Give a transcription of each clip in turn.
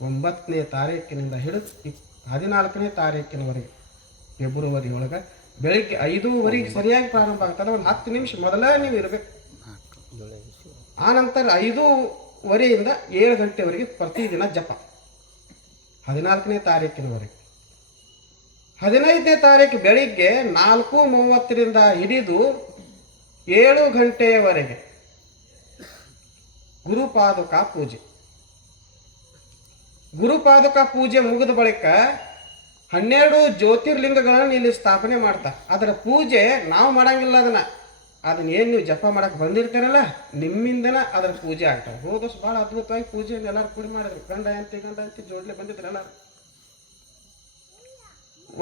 9ನೇ ತಾರೀಕಿನಿಂದ ಹಿಡಿದು 14ನೇ ತಾರೀಕಿನವರೆಗೆ ಫೆಬ್ರವರಿ ಒಳಗೆ ಬೆಳಿಗ್ಗೆ 5:15 ಸರಿಯಾಗಿ ಪ್ರಾರಂಭ ಆಗ್ತದೆ. ಒಂದು 10 ನಿಮಿಷ ಮೊದಲೇ ನೀವು ಇರಬೇಕು. ಆನಂತರ 5:15 7 ಗಂಟೆವರೆಗೆ ಪ್ರತಿದಿನ ಜಪ 14ನೇ ತಾರೀಕಿನವರೆಗೆ. 15ನೇ ತಾರೀಕು ಬೆಳಿಗ್ಗೆ 4:30ರಿಂದ ಹಿಡಿದು 7 ಗಂಟೆಯವರೆಗೆ ಗುರುಪಾದುಕಾ ಪೂಜೆ. ಗುರುಪಾದುಕಾ ಪೂಜೆ ಮುಗಿದ ಬಳಿಕ 12 ಜ್ಯೋತಿರ್ಲಿಂಗಗಳನ್ನು ಇಲ್ಲಿ ಸ್ಥಾಪನೆ ಮಾಡ್ತಾರೆ. ಅದರ ಪೂಜೆ ನಾವು ಮಾಡಂಗಿಲ್ಲ. ಅದನ್ನ ಏನು ನೀವು ಜಪ ಮಾಡಕ್ಕೆ ಬಂದಿರ್ತಾರಲ್ಲ, ನಿಮ್ಮಿಂದನ ಅದರ ಪೂಜೆ ಆಗ್ತವೆ. ಹೋದ ವರ್ಷ ಭಾಳ ಅದ್ಭುತವಾಗಿ ಪೂಜೆಯನ್ನು ಎಲ್ಲರೂ ಕೂಡಿ ಮಾಡಿದ್ರು. ಗಂಡ ಹೆಂಡತಿ ಜೋಡ್ಲೆ ಬಂದಿದ್ರು ಎಲ್ಲರೂ.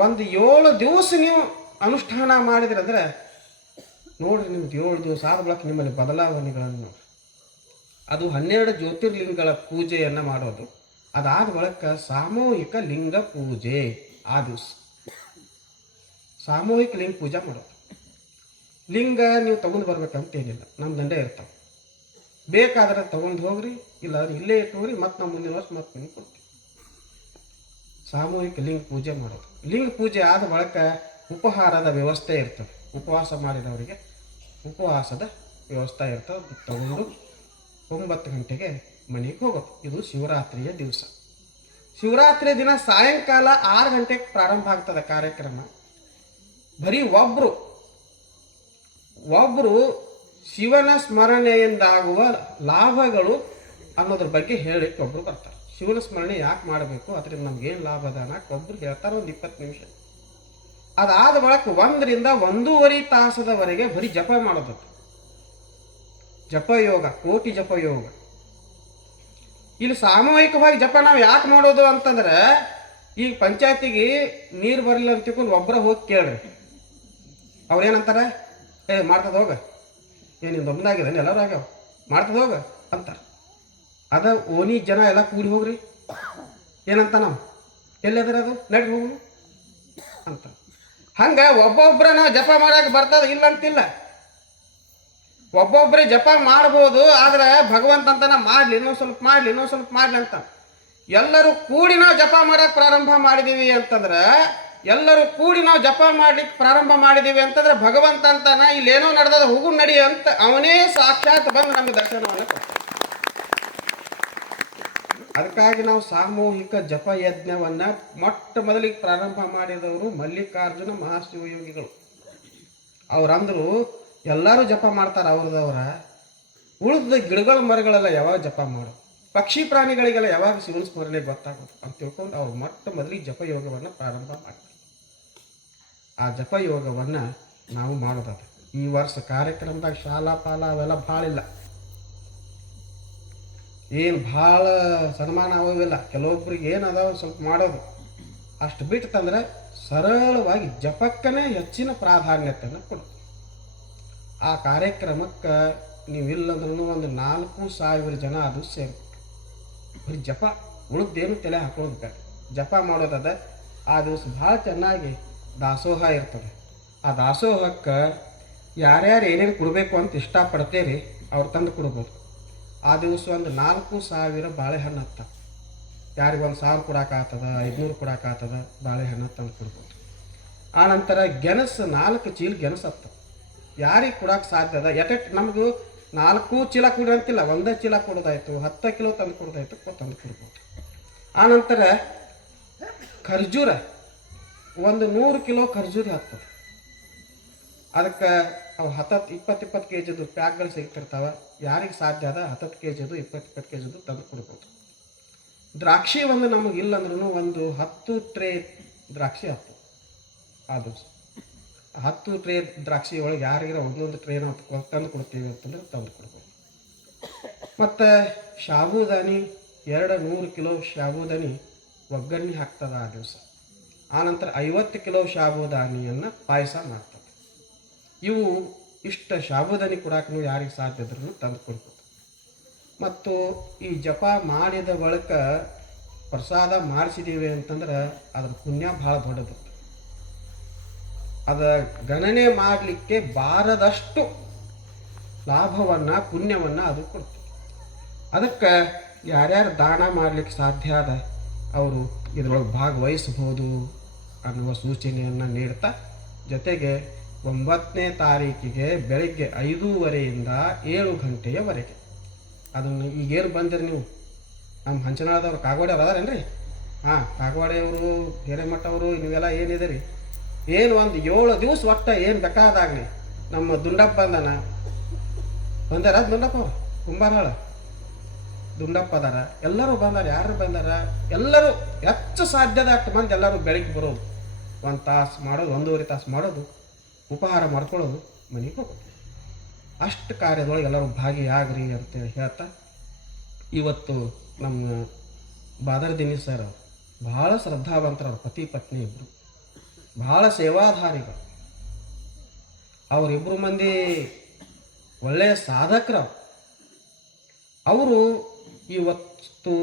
ಒಂದು 7 ದಿವಸ ನೀವು ಅನುಷ್ಠಾನ ಮಾಡಿದ್ರಿ ಅಂದ್ರೆ ನೋಡ್ರಿ, ನಿಮ್ದು 7 ದಿವಸ ಆದ ಬಳಿಕ ನಿಮ್ಮಲ್ಲಿ ಬದಲಾವಣೆಗಳನ್ನು ನೋಡ್ರಿ. ಅದು 12 ಜ್ಯೋತಿರ್ಲಿಂಗಗಳ ಪೂಜೆಯನ್ನು ಮಾಡೋದು. ಅದಾದ ಬಳಿಕ ಸಾಮೂಹಿಕ ಲಿಂಗ ಪೂಜೆ. ಆ ದಿವಸ ಸಾಮೂಹಿಕ ಲಿಂಗ ಪೂಜೆ ಮಾಡೋದು. ಲಿಂಗ ನೀವು ತಗೊಂಡು ಬರ್ಬೇಕಂತೇನಿಲ್ಲ, ನಮ್ಮ ದಂಡೆ ಇರ್ತಾವೆ. ಬೇಕಾದ್ರೆ ತಗೊಂಡು ಹೋಗ್ರಿ, ಇಲ್ಲ ಇಲ್ಲೇ ಇಟ್ಟು ಹೋಗ್ರಿ, ಮತ್ತು ನಾವು ಮುಂದಿನ ವರ್ಷ ಮತ್ತೆ ನಿಮ್ಗೆ ಕೊಡ್ತೀವಿ. ಸಾಮೂಹಿಕ ಲಿಂಗ ಪೂಜೆ ಮಾಡೋದು. ಲಿಂಗ ಪೂಜೆ ಆದ ಬಳಿಕ ಉಪಹಾರದ ವ್ಯವಸ್ಥೆ ಇರ್ತದೆ. ಉಪವಾಸ ಮಾಡಿದವರಿಗೆ ಉಪವಾಸದ ವ್ಯವಸ್ಥೆ ಇರ್ತದೆ. ತಗೊಂಡು 9 ಗಂಟೆಗೆ ಮನೆಗೆ ಹೋಗೋದು. ಇದು ಶಿವರಾತ್ರಿಯ ದಿವಸ. ಶಿವರಾತ್ರಿ ದಿನ ಸಾಯಂಕಾಲ 6 ಗಂಟೆಗೆ ಪ್ರಾರಂಭ ಆಗ್ತದೆ ಕಾರ್ಯಕ್ರಮ. ಬರೀ ಒಬ್ಬರು ಶಿವನ ಸ್ಮರಣೆಯಿಂದಾಗುವ ಲಾಭಗಳು ಅನ್ನೋದ್ರ ಬಗ್ಗೆ ಹೇಳಲಿಕ್ಕೆ ಒಬ್ಬರು ಬರ್ತಾರೆ. ಶಿವನ ಸ್ಮರಣೆ ಯಾಕೆ ಮಾಡಬೇಕು, ಅದರಿಂದ ನಮ್ಗೇನು ಲಾಭ ಅದ ಅನ್ನಕ್ಕೆ ಒಬ್ಬರು ಹೇಳ್ತಾರೆ. ಒಂದು 20 ನಿಮಿಷ. ಅದಾದ ಬಳಿಕ 1ರಿಂದ 1.5 ತಾಸದವರೆಗೆ ಬರೀ ಜಪ ಮಾಡೋದು. ಜಪಯೋಗ, ಕೋಟಿ ಜಪಯೋಗ. ಇಲ್ಲಿ ಸಾಮೂಹಿಕವಾಗಿ ಜಪ ನಾವು ಯಾಕೆ ಮಾಡೋದು ಅಂತಂದ್ರೆ, ಈಗ ಪಂಚಾಯತಿಗೆ ನೀರು ಬರಲಿಲ್ಲ ಅಂತ ತಿಳ್ಕೊಂಡು ಒಬ್ಬರ ಹೋಗಿ ಕೇಳ್ರಿ, ಅವ್ರೇನಂತಾರೆ, ಮಾಡ್ತದ ಹೋಗ, ಏನಿಂದ ಒಮ್ಮದಾಗಿದೆ ಎಲ್ಲರೂ ಆಗ್ಯಾವ, ಮಾಡ್ತದ ಹೋಗ ಅಂತಾರೆ. ಅದ ಓಣಿ ಜನ ಎಲ್ಲ ಕೂಡಿ ಹೋಗ್ರಿ ಏನಂತ, ನಾವು ಎಲ್ಲದರ ಅದು ನಡಿ ಹೋಗು ಅಂತ. ಹಂಗೆ ಒಬ್ಬೊಬ್ಬರ ನಾವು ಜಪ ಮಾಡಕ್ಕೆ ಬರ್ತದ ಇಲ್ಲ ಅಂತಿಲ್ಲ. ಒಬ್ಬೊಬ್ಬರೇ ಜಪ ಮಾಡ್ಬೋದು. ಆದ್ರೆ ಭಗವಂತ ಅಂತಾನ ಮಾಡಲಿ, ಇನ್ನೊಂದು ಸ್ವಲ್ಪ ಮಾಡಲಿ ಅಂತ. ಎಲ್ಲರೂ ಕೂಡಿ ನಾವು ಜಪ ಮಾಡಕ್ಕೆ ಪ್ರಾರಂಭ ಮಾಡಿದೀವಿ ಅಂತಂದ್ರೆ, ಎಲ್ಲರೂ ಕೂಡಿ ನಾವು ಜಪ ಮಾಡ್ಲಿಕ್ಕೆ ಪ್ರಾರಂಭ ಮಾಡಿದೀವಿ ಅಂತಂದ್ರೆ ಭಗವಂತ ಅಂತಾನ ಇಲ್ಲೇನೋ ನಡೆದ ಹೋಗು ನಡಿ ಅಂತ ಅವನೇ ಸಾಕ್ಷಾತ್ ಬಂದು ನಮಗೆ ದರ್ಶನವನ್ನು ಕೊಡ್ತಾನೆ. ಅದಕ್ಕಾಗಿ ನಾವು ಸಾಮೂಹಿಕ ಜಪ ಯಜ್ಞವನ್ನು ಮೊಟ್ಟ ಮೊದಲಿಗೆ ಪ್ರಾರಂಭ ಮಾಡಿದವರು ಮಲ್ಲಿಕಾರ್ಜುನ ಮಹಾಶಿವಯೋಗಿಗಳು. ಅವ್ರಂದ್ರು ಎಲ್ಲರೂ ಜಪ ಮಾಡ್ತಾರೆ ಅವ್ರದವರ, ಉಳಿದ ಗಿಡಗಳ ಮರಗಳೆಲ್ಲ ಯಾವಾಗ ಜಪ ಮಾಡೋದು, ಪಕ್ಷಿ ಪ್ರಾಣಿಗಳಿಗೆಲ್ಲ ಯಾವಾಗ ಶಿವನ ಸ್ಮರಣೆ ಗೊತ್ತಾಗೋದು ಅಂತ ತಿಳ್ಕೊಂಡು ಅವ್ರು ಮೊಟ್ಟ ಮೊದಲಿಗೆ ಜಪ ಯೋಗವನ್ನು ಪ್ರಾರಂಭ ಮಾಡ್ತಾರೆ. ಆ ಜಪ ಯೋಗವನ್ನು ನಾವು ಮಾಡೋದಾದ್ರೆ ಈ ವರ್ಷ ಕಾರ್ಯಕ್ರಮದಾಗ ಶಾಲಾ ಪಾಲ ಅವೆಲ್ಲ ಭಾಳ ಇಲ್ಲ, ಏನು ಭಾಳ ಸನ್ಮಾನ ಆಗೋದಿಲ್ಲ. ಕೆಲವೊಬ್ರಿಗೆ ಏನು ಅದಾವ ಸ್ವಲ್ಪ ಮಾಡೋದು ಅಷ್ಟು ಬಿಟ್ಟು ತಂದ್ರೆ ಸರಳವಾಗಿ ಜಪಕ್ಕನೇ ಹೆಚ್ಚಿನ ಪ್ರಾಧಾನ್ಯತೆಯನ್ನು ಕೊಡೋದು. ಆ ಕಾರ್ಯಕ್ರಮಕ್ಕೆ ನೀವು ಇಲ್ಲಂದ್ರೂ ಒಂದು 4,000 ಜನ ಅದು ಸೇರಿ ಬರೀ ಜಪ, ಉಳಿದೇನು ತಲೆ ಹಾಕೊಳ್ಳೋದು ಬೇಡ, ಜಪ ಮಾಡೋದದ. ಆ ದಿವಸ ಭಾಳ ಚೆನ್ನಾಗಿ ದಾಸೋಹ ಇರ್ತದೆ. ಆ ದಾಸೋಹಕ್ಕೆ ಯಾರ್ಯಾರು ಏನೇನು ಕೊಡಬೇಕು ಅಂತ ಇಷ್ಟಪಡ್ತೇರಿ ಅವ್ರು ತಂದು ಕೊಡ್ಬೋದು. ಆ ದಿವಸ ಒಂದು 4,000 ಬಾಳೆಹಣ್ಣು ಹತ್ತ, ಯಾರಿಗೊಂದು 1,000 ಕೊಡೋಕ್ಕಾಗ್ತದ, 500 ಕೊಡೋಕ್ಕಾಗ್ತದ, ಬಾಳೆಹಣ್ಣು ತಂದು ಕೊಡ್ಬೋದು. ಆನಂತರ ಗೆಣಸು 4 ಚೀಲ ಗೆಣಸು ಹತ್ತ, ಯಾರಿಗೆ ಕೊಡೋಕೆ ಸಾಧ್ಯ ಅದ. ನಮಗೂ 4 ಚೀಲ ಕೊಡ್ರಿ ಅಂತಿಲ್ಲ, 1 ಚೀಲ ಕೊಡೋದಾಯ್ತು, 10 ಕಿಲೋ ತಂದು ಕೊಡೋದಾಯ್ತು, ತಂದು ಕೊಡ್ಬೋದು. ಆನಂತರ ಖರ್ಜೂರ ಒಂದು 100 ಕಿಲೋ ಖರ್ಜೂರಿ ಹತ್ತದ. ಅದಕ್ಕೆ ಅವು 10-20 ಕೆ ಜಿದು ಪ್ಯಾಕ್ಗಳು ಸಿಗ್ತಿರ್ತಾವೆ. ಯಾರಿಗೆ ಸಾಧ್ಯ ಅದ 10 ಕೆ ಜಿದು 20 ಕೆ ಜಿದು ತಂದು ಕೊಡ್ಬೋದು. ದ್ರಾಕ್ಷಿ ಒಂದು ನಮಗೆ ಇಲ್ಲಂದ್ರೂ ಒಂದು 10 ಟ್ರೇ ದ್ರಾಕ್ಷಿ ಹತ್ತು. ಆ ದಿವಸ 10 ಟ್ರೇ ದ್ರಾಕ್ಷಿ ಒಳಗೆ ಯಾರಿಗಾರ ಒಂದೊಂದು ಟ್ರೇ ನಾವು ತಂದು ಕೊಡ್ತೀವಿ ಅಂತಂದ್ರೆ ತಂದು ಕೊಡ್ಬೋದು. ಮತ್ತು ಶಾಬೂದಾನಿ 100 ಕಿಲೋ ಶಾಬೂದಾನಿ ಒಗ್ಗರಣೆ ಹಾಕ್ತದೆ ಆ ದಿವಸ. ಆನಂತರ 50 ಕಿಲೋ ಶಾಬೂದಾನಿಯನ್ನು ಪಾಯಸ ಮಾಡ್ತದೆ. ಇವು ಇಷ್ಟ ಶಾಬೂದಾನಿ ಕೊಡಾಕೂ ಯಾರಿಗೆ ಸಾಧ್ಯ ಇದ್ರೂ ತಂದು ಕೊಡ್ಬೋದು. ಮತ್ತು ಈ ಜಪ ಮಾಡಿದ ಬಳಿಕ ಪ್ರಸಾದ ಮಾಡಿಸಿದ್ದೀವಿ ಅಂತಂದ್ರೆ ಅದ್ರ ಪುಣ್ಯ ಭಾಳ ದೊಡ್ಡದು. ಅದ ಗಣನೆ ಮಾಡಲಿಕ್ಕೆ ಬಾರದಷ್ಟು ಲಾಭವನ್ನು ಪುಣ್ಯವನ್ನು ಅದು ಕೊಡ್ತದೆ. ಅದಕ್ಕೆ ಯಾರ್ಯಾರು ದಾನ ಮಾಡಲಿಕ್ಕೆ ಸಾಧ್ಯ ಅದ ಅವರು ಇದರೊಳಗೆ ಭಾಗವಹಿಸ್ಬೋದು ಅನ್ನುವ ಸೂಚನೆಯನ್ನು ನೀಡ್ತಾ, ಜೊತೆಗೆ 9ನೇ ತಾರೀಕಿಗೆ ಬೆಳಗ್ಗೆ 5:30ಯಿಂದ 7 ಗಂಟೆಯವರೆಗೆ ಅದನ್ನು ಈಗೇನು ಬಂದಿರಿ ನೀವು ನಮ್ಮ ಹಂಚನಾಳದವ್ರು ಕಾಗವಾಡಿ ಅವ್ರು ಅದಾರೇನ್ರಿ? ಹಾಂ, ಕಾಗವಾಡಿಯವರು, ಹಿರೇಮಠ ಅವರು, ನೀವೆಲ್ಲ ಏನಿದೆ ರೀ, ಏನು ಒಂದು 7 ದಿವಸ ಒಟ್ಟು ಏನು ಬೇಕಾದಾಗಲಿ ನಮ್ಮ ದುಂಡಪ್ಪ ಬಂದಾರ ದುಂಡಪ್ಪ ಅವರು ಕುಂಬಾರಹಾಳ ದುಂಡಪ್ಪ ಅದಾರ, ಎಲ್ಲರೂ ಬಂದಾರ. ಯಾರು ಬಂದಾರ? ಎಲ್ಲರೂ ಹೆಚ್ಚು ಸಾಧ್ಯದ ಅಷ್ಟು ಮಂದಿ ಎಲ್ಲರೂ ಬೆಳಗ್ಗೆ ಬರೋದು, 1 ತಾಸು ಮಾಡೋದು, 1.5 ತಾಸು ಮಾಡೋದು, ಉಪಹಾರ ಮಾಡ್ಕೊಳ್ಳೋದು, ಮನೆಗೆ ಹೋಗೋದು. ಅಷ್ಟು ಕಾರ್ಯದೊಳಗೆ ಎಲ್ಲರೂ ಭಾಗಿಯಾಗ್ರಿ ಅಂತೇಳಿ ಹೇಳ್ತಾ, ಇವತ್ತು ನಮ್ಮ ಬಾದರ್ದಿನಿ ಸರ್ ಭಾಳ ಶ್ರದ್ಧಾವಂತರ, ಅವ್ರ ಪತಿ ಪತ್ನಿ ಇಬ್ಬರು ಭಾಳ ಸೇವಾಧಾರಿಗಳು. ಅವರಿಬ್ಬರು ಮಂದಿ ಒಳ್ಳೆಯ ಸಾಧಕರು. ಅವರು ಇವತ್ತು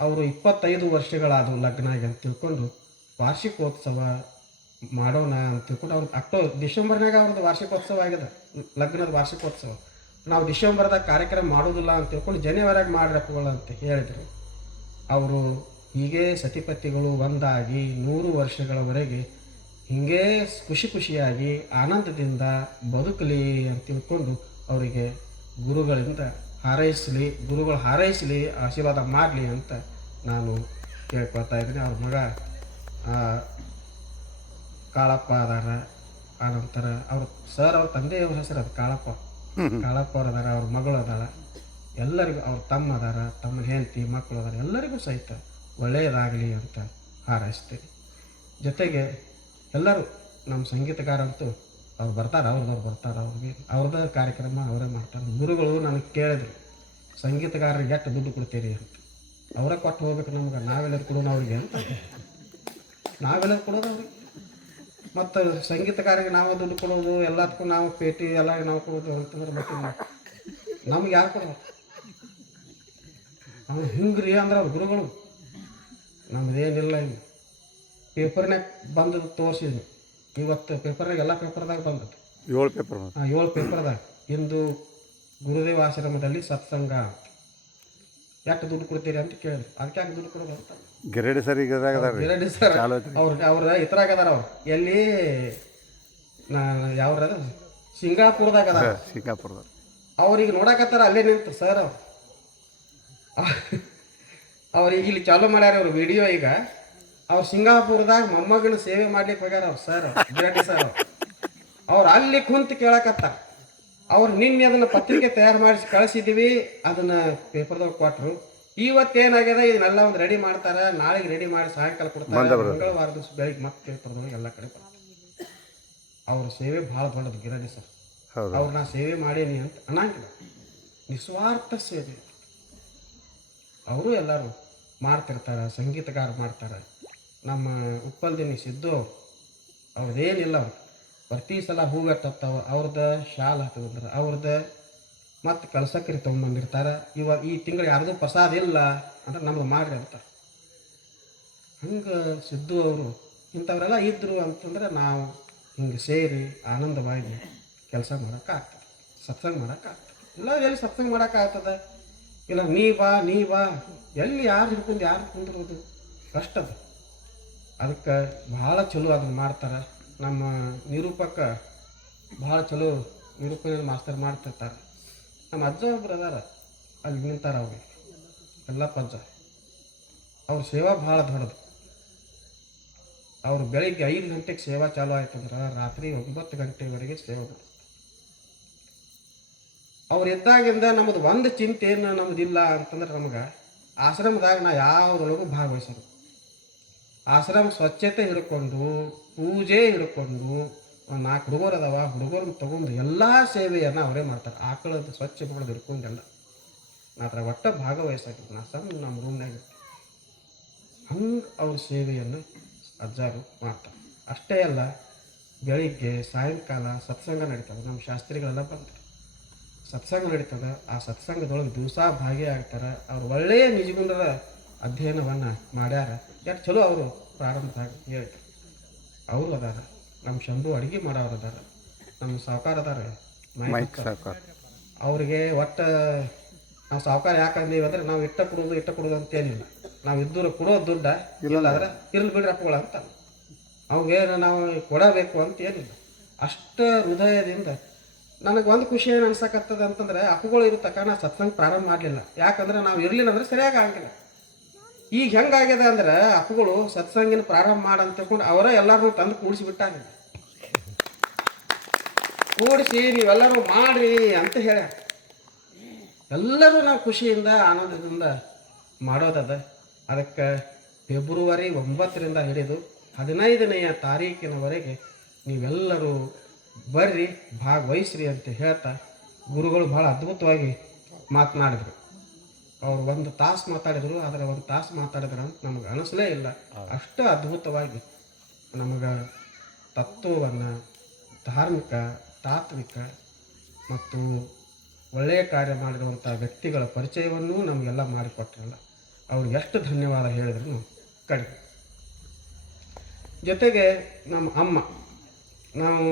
ಅವರು 25 ವರ್ಷಗಳಾದವು ಲಗ್ನ ಆಗಿ ಅಂತ ತಿಳ್ಕೊಂಡು ವಾರ್ಷಿಕೋತ್ಸವ ಮಾಡೋಣ ಅಂತ ತಿಳ್ಕೊಂಡು ಅವ್ರು ಡಿಸೆಂಬರ್ನಾಗ ಅವ್ರದ್ದು ವಾರ್ಷಿಕೋತ್ಸವ ಆಗಿದೆ, ಲಗ್ನದ ವಾರ್ಷಿಕೋತ್ಸವ. ನಾವು ಡಿಸೆಂಬರ್ದಾಗ ಕಾರ್ಯಕ್ರಮ ಮಾಡೋದಿಲ್ಲ ಅಂತ ತಿಳ್ಕೊಂಡು ಜನವರಿಯಾಗ ಮಾಡ್ರಪ್ಪಗಳು ಅಂತ ಹೇಳಿದರು. ಅವರು ಹೀಗೆ ಸತಿಪತಿಗಳು ಒಂದಾಗಿ 100 ವರ್ಷಗಳವರೆಗೆ ಹೀಗೆ ಖುಷಿಯಾಗಿ ಆನಂದದಿಂದ ಬದುಕಲಿ ಅಂತ ತಿಳ್ಕೊಂಡು ಅವರಿಗೆ ಗುರುಗಳು ಹಾರೈಸಲಿ, ಆಶೀರ್ವಾದ ಮಾಡಲಿ ಅಂತ ನಾನು ಕೇಳ್ಕೊಳ್ತಾ ಇದ್ದೀನಿ. ಅವ್ರ ಮಗ ಕಾಳಪ್ಪ ಅದಾರ, ಆನಂತರ ಅವ್ರ ತಂದೆಯವ್ರ ಹೆಸರು ಅದು ಕಾಳಪ್ಪ ಅವ್ರು ಅದಾರ, ಅವ್ರ ಮಗಳು ಅದಾಳ, ಎಲ್ಲರಿಗೂ ಅವ್ರ ತಮ್ಮ ಅದಾರ, ತಮ್ಮನ ಹೆಂಡತಿ ಮಕ್ಕಳು ಅದಾರ, ಎಲ್ಲರಿಗೂ ಸಹಿತ ಒಳ್ಳೆಯದಾಗಲಿ ಅಂತ ಹಾರೈಸ್ತೀವಿ. ಜೊತೆಗೆ ಎಲ್ಲರೂ ನಮ್ಮ ಸಂಗೀತಗಾರಂತೂ ಅವ್ರು ಬರ್ತಾರೆ, ಅವ್ರದ್ದು ಕಾರ್ಯಕ್ರಮ ಅವರೇ ಮಾಡ್ತಾರೆ. ಗುರುಗಳು ನನಗೆ ಕೇಳಿದ್ರು, ಸಂಗೀತಗಾರರಿಗೆ ಎಷ್ಟು ದುಡ್ಡು ಕೊಡ್ತೀರಿ ಅಂತ. ಅವರೇ ಕೊಟ್ಟು ಹೋಗ್ಬೇಕು, ನಮ್ಗೆ ನಾವೆಲ್ಲರೂ ಕೊಡೋಣ ಅವ್ರಿಗೆ ಅಂತ. ನಾವೆಲ್ಲರೂ ಕೊಡೋದು ಅವ್ರಿಗೆ, ಮತ್ತು ಸಂಗೀತಗಾರಿಗೆ ನಾವು ದುಡ್ಡು ಕೊಡೋದು, ಎಲ್ಲದಕ್ಕೂ ನಾವು ಪೇಟಿ ಎಲ್ಲ ನಾವು ಕೊಡೋದು ಅಂತಂದ್ರೆ ಮತ್ತೆ ನಮ್ಗೆ ಯಾರು ಕೊಡೋದು? ನಾವು ಹಿಂಗ್ರಿ ಅಂದ್ರೆ ಅವ್ರ ಗುರುಗಳು. ನಮ್ಮದೇನಿಲ್ಲ, ಇನ್ನು ಪೇಪರ್ನಾಗ ಬಂದದ್ದು ತೋರಿಸಿದ್ವಿ. ಇವತ್ತು ಪೇಪರ್ನಾಗ ಎಲ್ಲ ಪೇಪರ್ದಾಗ ಬಂದದ್ದು 7 ಪೇಪರ್ದಾಗ ಇಂದು ಗುರುದೇವ ಆಶ್ರಮದಲ್ಲಿ ಸತ್ಸಂಗ ಅಂತ. ಎಷ್ಟು ದುಡ್ಡು ಕೊಡ್ತೀರಿ ಅಂತ ಕೇಳಿದ್ರು. ಅದಕ್ಕೆ ಯಾಕೆ ದುಡ್ಡು ಕೊಡೋದು ಅಂತ ಗಿರಡಿ ಸರ್ ಅವ್ರ ಇತರಾಗ ಅದಾರ. ಅವ್ರು ಎಲ್ಲಿ ಯಾವ್ರದ ಸಿಂಗಾಪುರದಾಗ ಅದಾರ. ಅವ್ರಿಗೆ ನೋಡಕತ್ತಾರ, ಅಲ್ಲೇ ನಿಂತು ಸರ್ ಅವ್ರಿಗೆ ಇಲ್ಲಿ ಚಾಲೂ ಮಾಡ್ಯಾರ ಅವ್ರು ವಿಡಿಯೋ. ಈಗ ಅವ್ರು ಸಿಂಗಾಪುರದಾಗ ಮೊಮ್ಮಗನ ಸೇವೆ ಮಾಡ್ಲಿಕ್ಕೆ ಹೋಗ್ಯಾರ ಅವ್ರು ಸರ್, ಗಿರಡಿ ಸರ್. ಅವ್ರು ಅಲ್ಲಿ ಕುಂತು ಕೇಳಕತ್ತಾರ. ಅವ್ರು ನಿನ್ನೆ ಅದನ್ನು ಪತ್ರಿಕೆ ತಯಾರು ಮಾಡಿಸಿ ಕಳಿಸಿದ್ದೀವಿ, ಅದನ್ನು ಪೇಪರ್ದಾಗ ಕೊಟ್ಟರು. ಇವತ್ತೇನಾಗ್ಯದ, ಇದನ್ನೆಲ್ಲ ಒಂದು ರೆಡಿ ಮಾಡ್ತಾರೆ, ನಾಳೆಗೆ ರೆಡಿ ಮಾಡಿ ಸಾಯಂಕಾಲ ಕೊಡ್ತಾರೆ. ಮಂಗಳವಾರ ದಿವಸ ಬೆಳಿಗ್ಗೆ ಮತ್ತೆ ಪೇಪರ್ದೊಳಗೆ ಎಲ್ಲ ಕಡೆ ಬರ್ತಾರೆ. ಅವ್ರ ಸೇವೆ ಭಾಳ ದೊಡ್ಡದು ಗಿರಡಿ ಸರ್. ಅವ್ರನ್ನ ಸೇವೆ ಮಾಡೀನಿ ಅಂತ ಅನ್ನಂಗಿಲ್ಲ, ನಿಸ್ವಾರ್ಥ ಸೇವೆ. ಅವರು ಎಲ್ಲರೂ ಮಾಡ್ತಿರ್ತಾರೆ, ಸಂಗೀತಗಾರ ಮಾಡ್ತಾರೆ. ನಮ್ಮ ಉಪ್ಪಲ್ದಿನಿ ಸಿದ್ದು ಅವ್ರದ್ದೇನಿಲ್ಲ, ಅವ್ರು ಪ್ರತಿ ಸಲ ಹೂವೆಟ್ಟತ್ತಾವ, ಅವ್ರದ್ದು ಶಾಲ್ ಹಾಕಿದ್ರೆ ಅವ್ರದ್ದು ಮತ್ತು ಕಲ್ಸಕ್ಕರಿ ತೊಗೊಂಬಂದಿರ್ತಾರೆ. ಈ ತಿಂಗಳು ಯಾರ್ದು ಪ್ರಸಾದ ಇಲ್ಲ ಅಂದ್ರೆ ನಮ್ಗೆ ಮಾಡ್ರಿ ಅಂತ. ಹಂಗೆ ಸಿದ್ದು ಅವರು ಇಂಥವರೆಲ್ಲ ಇದ್ದರು ಅಂತಂದ್ರೆ ನಾವು ಹಿಂಗೆ ಸೇರಿ ಆನಂದವಾಗಿ ಕೆಲಸ ಮಾಡೋಕ್ಕಾಗ್ತದೆ, ಸತ್ಸಂಗ ಮಾಡೋಕ್ಕಾಗ್ತದೆ. ಇಲ್ಲ ಎಲ್ಲಿ ಸತ್ಸಂಗ ಮಾಡೋಕ್ಕಾಗ್ತದೆ? ಇಲ್ಲ ನೀ ಬಾ ಎಲ್ಲಿ ಯಾರು ಹಿಡ್ಕೊಂಡು ಯಾರು ಕುಂದಿರೋದು ಕಷ್ಟದ. ಅದಕ್ಕೆ ಭಾಳ ಚಲೋ ಅದನ್ನು ಮಾಡ್ತಾರೆ. ನಮ್ಮ ನಿರೂಪಕ ಭಾಳ ಚಲೋ ನಿರೂಪಣೆ ಮಾಸ್ತರ್ ಮಾಡ್ತಿರ್ತಾರೆ. ನಮ್ಮ ಅಜ್ಜ ಒಬ್ರು ಅದಾರ, ಅಲ್ಲಿ ನಿಂತಾರೆ ಅವ್ರಿಗೆ ಎಲ್ಲಪ್ಪ ಅಜ್ಜ. ಅವ್ರ ಸೇವಾ ಭಾಳ ದೊಡ್ಡದು. ಅವ್ರು ಬೆಳಿಗ್ಗೆ 5 ಗಂಟೆಗೆ ಸೇವಾ ಚಾಲು ಆಯ್ತಂದ್ರೆ ರಾತ್ರಿ 9 ಗಂಟೆವರೆಗೆ ಸೇವೆ ಮಾಡ್ತಾರೆ. ಅವ್ರು ಇದ್ದಾಗಿಂದ ನಮ್ಮದು ಒಂದು ಚಿಂತೆ ಏನು ನಮ್ಮದಿಲ್ಲ ಅಂತಂದ್ರೆ, ನಮ್ಗೆ ಆಶ್ರಮದಾಗ ನಾ ಯಾವುದ್ರೊಳಗೂ ಭಾಗವಹಿಸೋದು. ಆಶ್ರಮ ಸ್ವಚ್ಛತೆ ಹಿಡ್ಕೊಂಡು, ಪೂಜೆ ಹಿಡ್ಕೊಂಡು, 4 ಹುಡುಗರು ಅದಾವ, ಹುಡುಗರನ್ನ ತೊಗೊಂಡು ಎಲ್ಲ ಸೇವೆಯನ್ನು ಅವರೇ ಮಾಡ್ತಾರೆ. ಆಕಳದ್ದು ಸ್ವಚ್ಛ ಮಾಡೋದು ಹಿಡ್ಕೊಂಡೆಲ್ಲ ನಾ ಅದ್ರ ಒಟ್ಟ ಭಾಗವಹಿಸಾಕಿದ್ದು. ನಾ ನಮ್ಮ ರೂಮ್ನಾಗ ಹಂಗೆ ಅವ್ರ ಸೇವೆಯನ್ನು ಅಜ್ಜಾರು ಮಾಡ್ತಾರೆ. ಅಷ್ಟೇ ಅಲ್ಲ, ಬೆಳಿಗ್ಗೆ ಸಾಯಂಕಾಲ ಸತ್ಸಂಗ ನಡೀತದೆ. ನಮ್ಮ ಶಾಸ್ತ್ರಿಗಳೆಲ್ಲ ಬಂತಾರೆ, ಸತ್ಸಂಗ ನಡೀತದೆ. ಆ ಸತ್ಸಂಗದೊಳಗೆ ದಿವಸ ಭಾಗಿಯಾಗ್ತಾರೆ. ಅವ್ರು ಒಳ್ಳೆಯ ನಿಜಗುಣರ ಅಧ್ಯಯನವನ್ನು ಮಾಡ್ಯಾರ. ಎಷ್ಟು ಚಲೋ ಅವರು ಪ್ರಾರಂಭದಾಗ ಹೇಳ್ತಾರೆ. ಅವರು ಅದಾರ, ನಮ್ಮ ಶಂಭು ಅಡುಗೆ ಮಾಡೋರು ಅದಾರ, ನಮ್ಮ ಸಾವುಕಾರ ಅದಾರ, ಅವ್ರಿಗೆ ಒಟ್ಟು ನಾವು ಸಾವುಕಾರ ಯಾಕೆ ಅಂದೀವಿ ಅಂದರೆ ನಾವು ಇಟ್ಟ ಕೊಡೋದು ಅಂತೇನಿಲ್ಲ. ನಾವು ಇದ್ದೂರು ಕೊಡೋದು ದುಡ್ಡ ಇಲ್ಲ ಅಂದ್ರೆ ಇರ್ಲಿ ಬಿಡ್ರಿ ಅಪ್ಪಗಳ ಅಂತ ಅವಾಗೇನು ನಾವು ಕೊಡಬೇಕು ಅಂತ ಏನಿಲ್ಲ. ಅಷ್ಟು ಹೃದಯದಿಂದ ನನಗೆ ಒಂದು ಖುಷಿ ಏನು ಅನ್ಸಕತ್ತದ ಅಂತಂದರೆ ಅಪ್ಪುಗಳು ಇರೋ ತಕ್ಕ ನಾ ಸತ್ಸಂಗ ಪ್ರಾರಂಭ ಮಾಡಲಿಲ್ಲ. ಯಾಕಂದ್ರೆ ನಾವು ಇರಲಿಲ್ಲ ಅಂದರೆ ಸರಿಯಾಗಿ ಆಗಿಲ್ಲ. ಈಗ ಹೆಂಗಾಗ್ಯದ ಅಂದ್ರೆ ಅಪ್ಪುಗಳು ಸತ್ಸಂಗಿನ ಪ್ರಾರಂಭ ಮಾಡಂತ ತಿಳ್ಕೊಂಡು ಅವರ ಎಲ್ಲರೂ ತಂದು ಕೂಡಿಸಿಬಿಟ್ಟಾಗ ಕೂಡಿಸಿ ನೀವೆಲ್ಲರೂ ಮಾಡ್ರಿ ಅಂತ ಹೇಳ್ಯಾರ. ಎಲ್ಲರೂ ನಾವು ಖುಷಿಯಿಂದ ಆನಂದದಿಂದ ಮಾಡೋದದ. ಅದಕ್ಕೆ ಫೆಬ್ರವರಿ 9ರಿಂದ ಹಿಡಿದು 15ನೆಯ ತಾರೀಕಿನವರೆಗೆ ನೀವೆಲ್ಲರೂ ಬರ್ರಿ ಭಾಗವಹಿಸ್ರಿ ಅಂತ ಹೇಳ್ತಾ ಗುರುಗಳು ಭಾಳ ಅದ್ಭುತವಾಗಿ ಮಾತನಾಡಿದರು. ಅವ್ರು 1 ತಾಸು ಮಾತಾಡಿದರು. ಆದರೆ 1 ತಾಸು ಮಾತಾಡಿದ್ರು ಅಂತ ನಮಗೆ ಅನಿಸಲೇ ಇಲ್ಲ. ಅಷ್ಟು ಅದ್ಭುತವಾಗಿ ನಮಗೆ ತತ್ವವನ್ನು, ಧಾರ್ಮಿಕ, ತಾತ್ವಿಕ ಮತ್ತು ಒಳ್ಳೆಯ ಕಾರ್ಯ ಮಾಡಿರುವಂಥ ವ್ಯಕ್ತಿಗಳ ಪರಿಚಯವನ್ನೂ ನಮಗೆಲ್ಲ ಮಾಡಿಕೊಟ್ರಲ್ಲ. ಅವ್ರಿಗೆ ಎಷ್ಟು ಧನ್ಯವಾದ ಹೇಳಿದ್ರು ಕಡಿಮೆ. ಜೊತೆಗೆ ನಮ್ಮ ಅಮ್ಮ, ನಾವು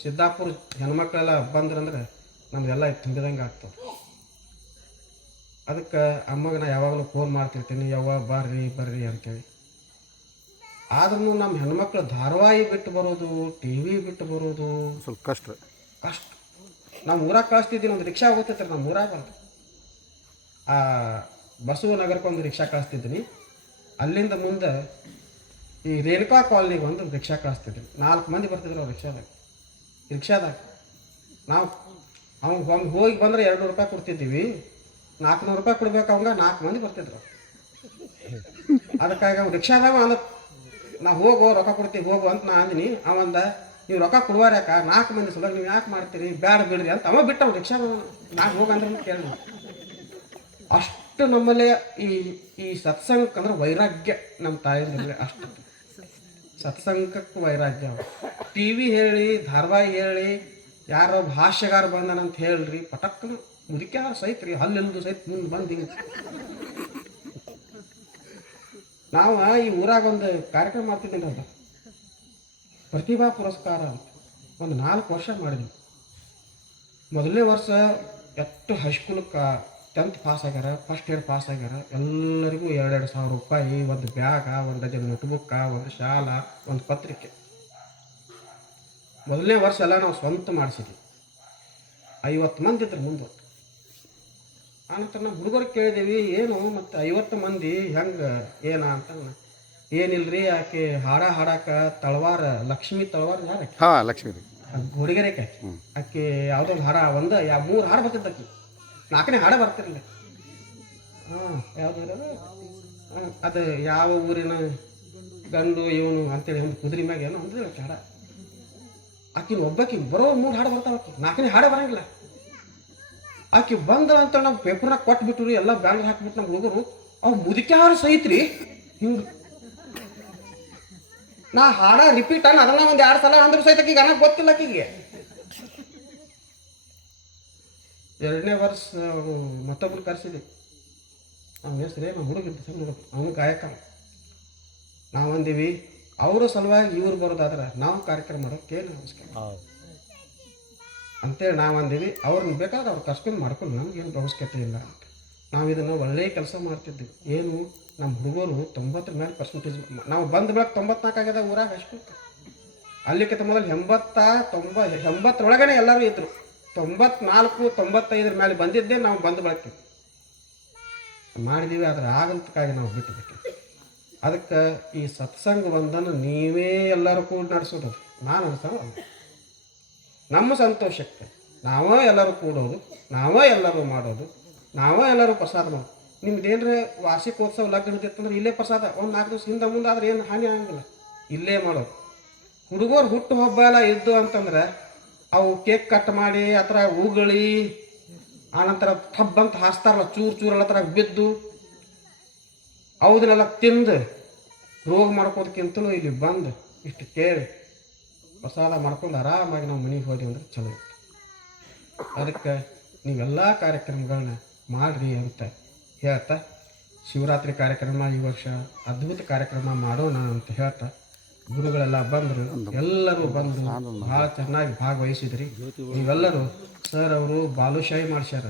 ಸಿದ್ದಾಪುರ ಹೆಣ್ಮಕ್ಳೆಲ್ಲ ಬಂದ್ರಂದ್ರೆ ನಮಗೆಲ್ಲ ತುಂಬಿದಂಗೆ ಆಗ್ತದೆ. ಅದಕ್ಕೆ ಅಮ್ಮಗೆ ನಾ ಯಾವಾಗಲೂ ಫೋನ್ ಮಾಡ್ತಿರ್ತೀನಿ, ಯಾವಾಗ ಬರ್ರಿ ಅಂತೇಳಿ. ಆದ್ರೂ ನಮ್ಮ ಹೆಣ್ಮಕ್ಳು ಧಾರಾವಾಹಿ ಬಿಟ್ಟು ಬರೋದು, TV ಬಿಟ್ಟು ಬರೋದು ಸ್ವಲ್ಪ ಕಷ್ಟ. ನಾವು ಊರಾಗ ಕಳಿಸ್ತಿದ್ದೀನಿ. ಒಂದು ರಿಕ್ಷಾ ಹೋಗ್ತೈತೆ ನಮ್ಮ ಊರಾಗ. ಆ ಬಸವನಗರಕ್ಕೆ ಒಂದು ರಿಕ್ಷಾ ಕಳಿಸ್ತಿದ್ದೀನಿ. ಅಲ್ಲಿಂದ ಮುಂದೆ ಈ ರೇಣುಕಾ ಕಾಲನಿಗೆ ಒಂದು ರಿಕ್ಷಾ ಕಳಿಸ್ತಿದ್ದೀನಿ. 4 ಮಂದಿ ಬರ್ತಿದ್ರು ಅವ್ರು ರಿಕ್ಷಾದಾಗ. ನಾವು ಅವ್ನು ಹೋಗಿ ಬಂದರೆ 200 ರೂಪಾಯಿ ಕೊಡ್ತಿದ್ದೀವಿ. 400 ರೂಪಾಯಿ ಕೊಡ್ಬೇಕು. ಅವಂಗ 4 ಮಂದಿ ಬರ್ತಿದ್ರು. ಅದಕ್ಕಾಗಿ ಅವ್ನು ರಿಕ್ಷಾದಾಗ ಅಂದ ನಾವು ಹೋಗೋ ರೊಕ್ಕ ಕೊಡ್ತೀವಿ ಹೋಗು ಅಂತ ನಾ ಅಂದಿನಿ. ಅವಂದ ನೀವು ರೊಕ್ಕ ಕೊಡುವಾರ ಯಾಕ 4 ಮಂದಿ ಸಲುವಾಗಿ ನೀವು ಯಾಕೆ ಮಾಡ್ತೀರಿ, ಬ್ಯಾಡ ಬಿಡ್ರಿ ಅಂತ ಅವ ಬಿಟ್ಟು ಅವ್ನು ರಿಕ್ಷಾದ ನಾನು ಹೋಗಂದ್ರೆ ಕೇಳಿ. ಅಷ್ಟು ನಮ್ಮಲ್ಲೇ ಈ ಸತ್ಸಂಗಕ್ಕೆ ಅಂದ್ರೆ ವೈರಾಗ್ಯ ನಮ್ಮ ತಾಯಿಂದಿರಲಿ. ಅಷ್ಟು ಸತ್ಸಂಗಕ್ಕೆ ವೈರಾಗ್ಯ. TV ಹೇಳಿ, ಧಾರಾವಾಹಿ ಹೇಳಿ, ಯಾರೋ ಭಾಷ್ಯಗಾರ ಬಂದನಂತ ಹೇಳ್ರಿ, ಪಟಕ್ಕನ ಮುದುಕ್ಯಾರ ಸಹಿತ ರೀ ಹಲ್ಲೆಲ್ದು ಸಹಿತ ಮುಂದೆ ಬಂದು ಹಿಂಗೆ. ನಾವು ಈ ಊರಾಗ ಒಂದು ಕಾರ್ಯಕ್ರಮ ಮಾಡ್ತಿದ್ದೀನಿ ಅಂತ, ಪ್ರತಿಭಾ ಪುರಸ್ಕಾರ ಅಂತ ಒಂದು 4 ವರ್ಷ ಮಾಡಿದ್ವಿ. ಮೊದಲನೇ ವರ್ಷ ಎಷ್ಟು ಹೈಸ್ಕೂಲಕ್ಕೆ 10th ಪಾಸ್ ಆಗ್ಯಾರ, ಫಸ್ಟ್ ಇಯರ್ ಪಾಸ್ ಆಗ್ಯಾರ. ಎಲ್ಲರಿಗೂ 2,000 ರೂಪಾಯಿ, ಒಂದು ಬ್ಯಾಗ, ಒಂದು ಡಜನ್ ನೋಟ್ಬುಕ್ಕ, ಒಂದು ಶಾಲ, ಒಂದು ಪತ್ರಿಕೆ. ಮೊದಲನೇ ವರ್ಷ ಎಲ್ಲ ನಾವು ಸ್ವಂತ ಮಾಡಿಸಿದ್ವಿ. 50 ಮಂದಿ ಇದ್ರು ಮುಂದೆ. ಆನಂತರ ನಾವು ಹುಡುಗರಿಗೆ ಕೇಳಿದ್ದೀವಿ, ಏನು ಮತ್ತು 50 ಮಂದಿ ಹೆಂಗೆ ಏನ ಅಂತ. ಏನಿಲ್ರಿ, ಆಕೆ ಹಾಡಾಕ ತಳವಾರ, ಲಕ್ಷ್ಮೀ ತಳವಾರ ಯಾರು? ಹಾಂ, ಲಕ್ಷ್ಮೀ ಹುಡುಗರೇಕೆ ಆಕೆ ಯಾವುದೊಂದು ಹಾಡ 3 ಹಾಡು ಬರ್ತಿದ್ದ. ಆಕೆ 4ನೇ ಹಾಡ ಬರ್ತಿರಲಿಲ್ಲ. ಯಾವುದು ಅದು ಯಾವ ಊರಿನ ಗಂಡು ಇವನು ಅಂತೇಳಿ ಒಂದು ಕುದುರೆ ಮ್ಯಾಗ ಏನೋ ಅಂದಿಲ್ಲ ಹಾಡ. ಆಕಿನ ಒಬ್ಬಾಕಿ ಬರೋ 3 ಹಾಡು ಬರ್ತಾವ. ಆಕಿ 4ನೇ ಹಾಡ ಬರಂಗಿಲ್ಲ. ಆಕೆ ಬಂದಳಂತ ನಾವು ಪೇಪರ್ನಾಗ ಕೊಟ್ಬಿಟ್ರು, ಎಲ್ಲ ಬ್ಯಾನರ್ ಹಾಕ್ಬಿಟ್ಟು ನಮ್ಮ ಹುಡುಗರು. ಅವು ಮುದುಕ್ಯಾರ ಸಹಿತ್ರಿ ಹಿಂಗೆ. ನಾ ಹಾಡ ರಿಪೀಟ್ ಅದನ್ನ ಒಂದು 2 ಸಲ ಅಂದ್ರೂ ಸಹಿತ ಈಗ ಅನ್ನಕ್ಕೆ ಗೊತ್ತಿಲ್ಲ ಆಕಿಗೆ. 2ನೇ ವರ್ಷ ಮತ್ತೊಬ್ರು ಕರೆಸಿದ್ವಿ. ಅವ್ನ ಹೆಸರೇ ನಮ್ಮ ಹುಡುಗಿದ್ದು ಸಣ್ಣ ಹುಡುಗ, ಅವನು ಗಾಯಕ. ನಾವು ಅಂದೀವಿ ಅವರ ಸಲುವಾಗಿ ಇವ್ರು ಬರೋದಾದ್ರೆ ನಾವು ಕಾರ್ಯಕ್ರಮ ಮಾಡೋಕ್ಕೇನು ಅವಶ್ಯಕ ಅಂತೇಳಿ ನಾವು ಅಂದೀವಿ. ಅವ್ರನ್ನ ಬೇಕಾದ್ರೆ ಅವ್ರು ಕರ್ಸ್ಕೊಂಡು ಮಾಡ್ಕೊಂಡು ನಮ್ಗೇನು ಅವಶ್ಯಕತೆ ಇಲ್ಲ ಅಂತ. ನಾವು ಇದನ್ನು ಒಳ್ಳೆಯ ಕೆಲಸ ಮಾಡ್ತಿದ್ವಿ. ಏನು ನಮ್ಮ ಹುಡುಗರು 90 ಮೇಲೆ ಪರ್ಸೆಂಟೇಜ್. ನಾವು ಬಂದ ಬೆಳಗ್ಗೆ 94 ಆಗ್ಯದ ಊರಾಗ ಹಚ್ಬೇಕು. ಅಲ್ಲಿಕ್ಕಿಂತ ಮೊದಲು 80 ಒಳಗಡೆ ಎಲ್ಲರೂ ಇದ್ರು. 94, 95 ಮೇಲೆ ಬಂದಿದ್ದೇ ನಾವು ಬಂದು ಬೆಳಗ್ಗೆ ಮಾಡಿದ್ದೀವಿ. ಆದರೆ ಆಗಂತಕ್ಕಾಗಿ ನಾವು ಬಿಟ್ಟು ಅದಕ್ಕೆ ಈ ಸತ್ಸಂಗ ಒಂದನ್ನು ನೀವೇ ಎಲ್ಲರೂ ಕೂಡ ನಡೆಸೋದು. ನಾನು ಅನ್ಸಲ್ಲ, ನಮ್ಮ ಸಂತೋಷಕ್ಕೆ ನಾವೇ ಎಲ್ಲರೂ ಕೂಡೋದು, ನಾವೇ ಎಲ್ಲರೂ ಮಾಡೋದು, ನಾವೇ ಎಲ್ಲರೂ ಪ್ರಸಾದ ಮಾಡೋದು. ನಿಮ್ದೇನ್ರೆ ವಾರ್ಷಿಕೋತ್ಸವ ಲಗ್ನದಿತ್ತಂದ್ರೆ ಇಲ್ಲೇ ಪ್ರಸಾದ ಒಂದು 4 ದಿವಸ ಹಿಂದೆ ಮುಂದೆ ಆದ್ರೆ ಏನು ಹಾನಿ ಆಗಂಗಿಲ್ಲ, ಇಲ್ಲೇ ಮಾಡೋದು. ಹುಡುಗರು ಹುಟ್ಟು ಹಬ್ಬ ಎಲ್ಲ ಇದ್ದು ಅಂತಂದ್ರೆ ಅವು ಕೇಕ್ ಕಟ್ ಮಾಡಿ ಆ ಥರ ಉಗುಳಿ ಆನಂತರ ಟಬ್ ಅಂತ ಹಾಸ್ತಾರಲ್ಲ, ಚೂರೆಲ್ಲ ಥರ ಬಿದ್ದು ಅವದನ್ನೆಲ್ಲ ತಿಂದು ರೋಗ ಮಾಡ್ಕೋದಕ್ಕಿಂತಲೂ ಇಲ್ಲಿ ಬಂದು ಇಷ್ಟು ಕೇಳಿ ಪ್ರಸಾದ ಮಾಡ್ಕೊಂಡು ಆರಾಮಾಗಿ ನಾವು ಮನೆಗೆ ಹೋದ್ವಿ ಅಂದ್ರೆ ಚಲೋ ಇತ್ತು. ಅದಕ್ಕೆ ನೀವೆಲ್ಲ ಕಾರ್ಯಕ್ರಮಗಳನ್ನ ಮಾಡಿರಿ ಅಂತ ಹೇಳ್ತಾ, ಶಿವರಾತ್ರಿ ಕಾರ್ಯಕ್ರಮ ಈ ವರ್ಷ ಅದ್ಭುತ ಕಾರ್ಯಕ್ರಮ ಮಾಡೋಣ ಅಂತ ಹೇಳ್ತಾ ಗುರುಗಳೆಲ್ಲ ಬಂದರು. ಎಲ್ಲರೂ ಬಂದು ಭಾಳ ಚೆನ್ನಾಗಿ ಭಾಗವಹಿಸಿದ್ರಿ. ನೀವೆಲ್ಲರೂ ಸರ್ ಅವರು ಬಾಲುಶಾಹಿ ಮಾಡ್ಸ್ಯಾರ.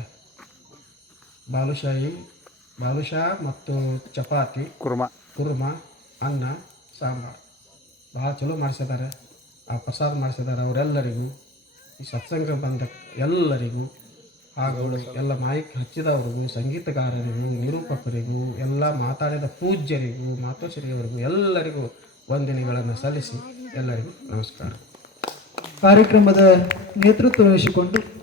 ಬಾಲುಶಾ ಮತ್ತು ಚಪಾತಿ ಕುರ್ಮಾ ಅನ್ನ ಸಾಂಬಾರು ಭಾಳ ಚಲೋ ಮಾಡಿಸಿದ್ದಾರೆ. ಆ ಪ್ರಸಾದ ಮಾಡಿಸಿದ್ದಾರೆ ಅವರೆಲ್ಲರಿಗೂ, ಈ ಸತ್ಸಂಗ ಬಂದ ಎಲ್ಲರಿಗೂ, ಹಾಗೂ ಎಲ್ಲ ಮೈಕ್ ಹಚ್ಚಿದವ್ರಿಗೂ, ಸಂಗೀತಗಾರರಿಗೂ, ನಿರೂಪಕರಿಗೂ, ಎಲ್ಲ ಮಾತಾಡಿದ ಪೂಜ್ಯರಿಗೂ, ಮಾತೋಶ್ರೀಯವರಿಗೂ ಎಲ್ಲರಿಗೂ ವಂದನೆಗಳನ್ನು ಸಲ್ಲಿಸಿ ಎಲ್ಲರಿಗೂ ನಮಸ್ಕಾರ. ಕಾರ್ಯಕ್ರಮದ ನೇತೃತ್ವ ವಹಿಸಿಕೊಂಡು